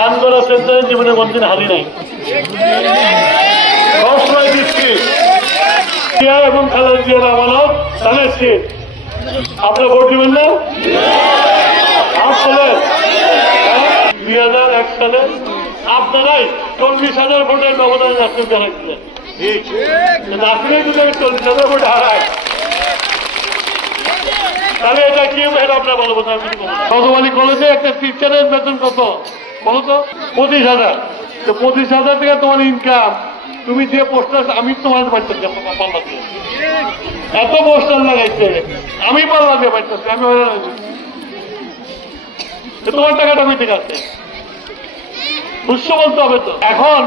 দান করা সেন্টারে জীবনে কোনদিন হারি নাই, সবসময় দিচ্ছি এবং খালেদ জিয়ার আমানত তাদের সিট। আপনারা ভোট দিবেন না? 2001 সালে আপনারাই 40,000 ভোটের ব্যবধান রাষ্ট্রকে হারাইছিলেন। নাসিরের যদি 40,000 ভোট হারায় তাহলে এটা কি হবে আপনারা বলবো না। সদবালি কলেজে একটা টিচারের বেতন কত বলো তো? 25,000। তো 25,000 টাকা তোমার ইনকাম, তুমি যে পোস্টার আমি তোমার পাইতেছি পাল্লা দিয়ে, এত পোস্টার লাগাইছে আমি পাল্লা দিয়ে পাইতেছি, আমি তোমার টাকাটা আমি ঠিক আছে বুঝছো বলতে হবে তো। এখন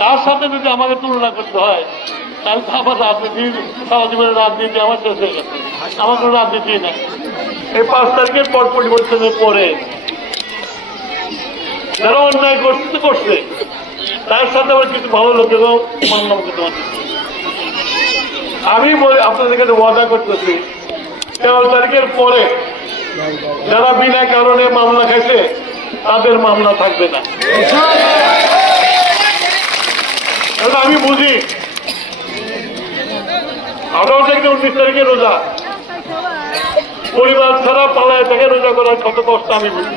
তার সাথে যদি আমাকে তুলনা করতে হয় তাহলে তো আমার রাজনীতি সারা জীবনের রাজনীতি আমার শেষ হয়ে গেছে, আমার কোনো রাজনীতি নাই। এই 5 তারিখের পর পরিবর্তনের পরে যারা অন্যায় করছে তার সাথে আবার কিছু ভালো লোকেরও মানলাম করতে পারছি। আমি আপনাদের কাছে ওয়াদা করতেছি 13 তারিখের পরে যারা বিনা কারণে মামলা খাইছে তাদের মামলা থাকবে না। আমি বুঝি 18 থেকে 19 তারিখে রোজা, পরিবার ছাড়া পালায় থেকে রোজা করার কত কষ্ট আমি বুঝি,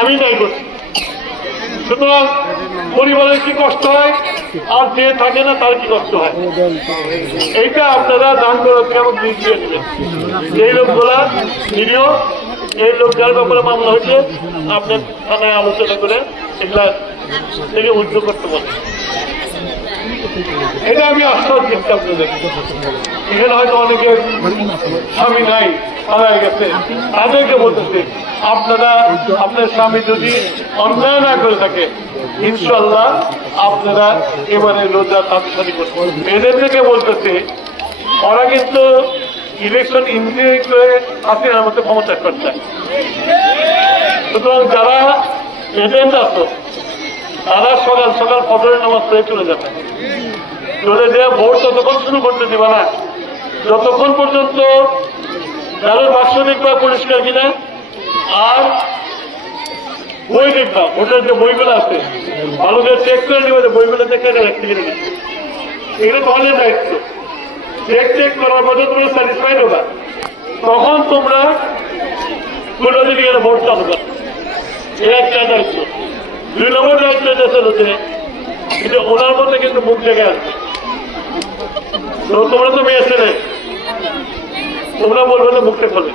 আমি নাই করছি। সুতরাং পরিবারের কি কষ্ট হয় আর যে থাকে না তার কি কষ্ট হয়, এইটা আপনারা দান করার থেকে আমাকে দিয়ে দেবেন। এই লোকগুলা নিরীহ, এই লোক যার ব্যাপারে মামলা হয়েছে আপনার থানায় আলোচনা করে এগুলা থেকে উদ্যোগ করতে বলেন। এটা আমি আশ্বাস দিচ্ছি আপনাদের। এখানে হয়তো অনেকে স্বামী নাই, মারা গেছে, তাদেরকে বলতেছে আপনারা আপনার স্বামী যদি অন্যায় না করে থাকে ইনশাল্লাহ আপনারা এবারে রোজা তাদের সাথে করবেন। মেয়েদেরকে বলতেছে ওরা কিন্তু ইলেকশন ইঞ্জিনিয়ারিং করে হাসিনার মধ্যে ক্ষমতা করতে, সুতরাং যারা এজেন্ট আছো তারা সকাল সকাল ফজরের নামাজ পড়ে চলে যাবে। চলে যে ভোট ততক্ষণ শুরু করতে দিবা না যতক্ষণ পর্যন্ত যারা বাক্স দেখবা পরিষ্কার কিনা, আর বই দেখবা, ভোটের যে বইগুলো আছে ভালো করে চেক করে নিবা যে বইগুলো দেখে রাখতে কিনা। এগুলো তোমাদের দায়িত্ব। চেক করার পরে তুমি স্যাটিসফাইড হবা, তখন তোমরা দিকে ভোট চালু করো। এর একটা দায়িত্ব। 2 নম্বর দায়িত্ব হচ্ছে কিন্তু ওনার মধ্যে কিন্তু মুখ জেগে আসবে। তোমরা তো মেয়ে ছেলে, তোমরা বলবে তো মুখে খোলে।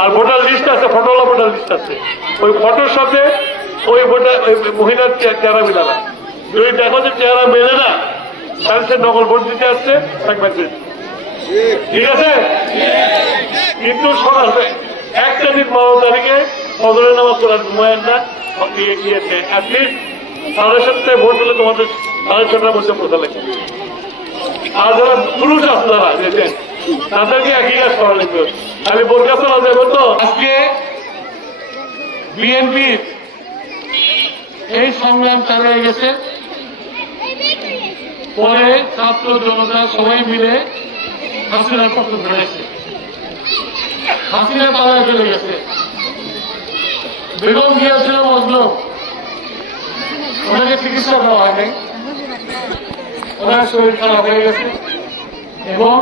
আর ভোটার লিস্ট আছে, ফটোওয়ালা ভোটার লিস্ট আছে, ওই ফটোর সাথে ওই ভোটার ওই মহিলার চেহারা মিলানা। যদি দেখো যে চেহারা মেলে না তাহলে সে নকল ভোট দিতে আসছে, ঠিক আছে। কিন্তু সকাল 1 তারিখ 12 তারিখে ফজরের নামাজ পড়ার ঘুমায়েন না, ইয়েছে অ্যাটলিস্ট 7:30 ভোট হলে তোমাদের 7:30টার মধ্যে পৌঁছা লাগে। আর যারা পুরুষ আছে যারা দেখেন তাদেরকে একই কাজ করা লাগবে, আমি বোরকা চলা যাবে তো। আজকে বিএনপির এই সংগ্রাম চালিয়ে গেছে, পরে ছাত্র জনতা সবাই মিলে হাসিনার পক্ষে ধরেছে, হাসিনা পালায় চলে গেছে। বেগম গিয়েছিল মজলুম, ওনাকে চিকিৎসা দেওয়া হয়নি, ওনার শরীর খারাপ হয়ে গেছে এবং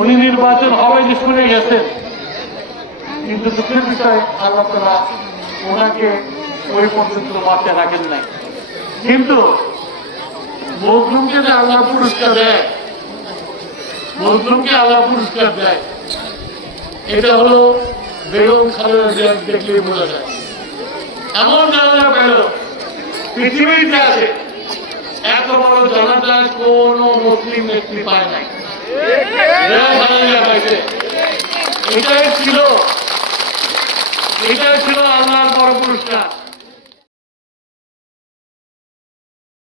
উনি নির্বাচন হবে যে শুনে গেছেন। কিন্তু দুঃখের বিষয় আল্লাহ তাআলা ওনাকে ওই পর্যন্ত বাঁচিয়ে রাখেন নাই। কিন্তু মজলুমকে যে আল্লাহ পুরস্কার দেয়, মজলুমকে আল্লাহ পুরস্কার দেয়, এটা হলো বেগম খালেদা জিয়া দেখলেই বোঝা যায়। এমন জানাজা পেল পৃথিবীতে আছে, এত বড় জানাজা কোন মুসলিম নেত্রী পায় নাই, পাইছে। এটাই ছিল আল্লাহর বড় পুরস্কার।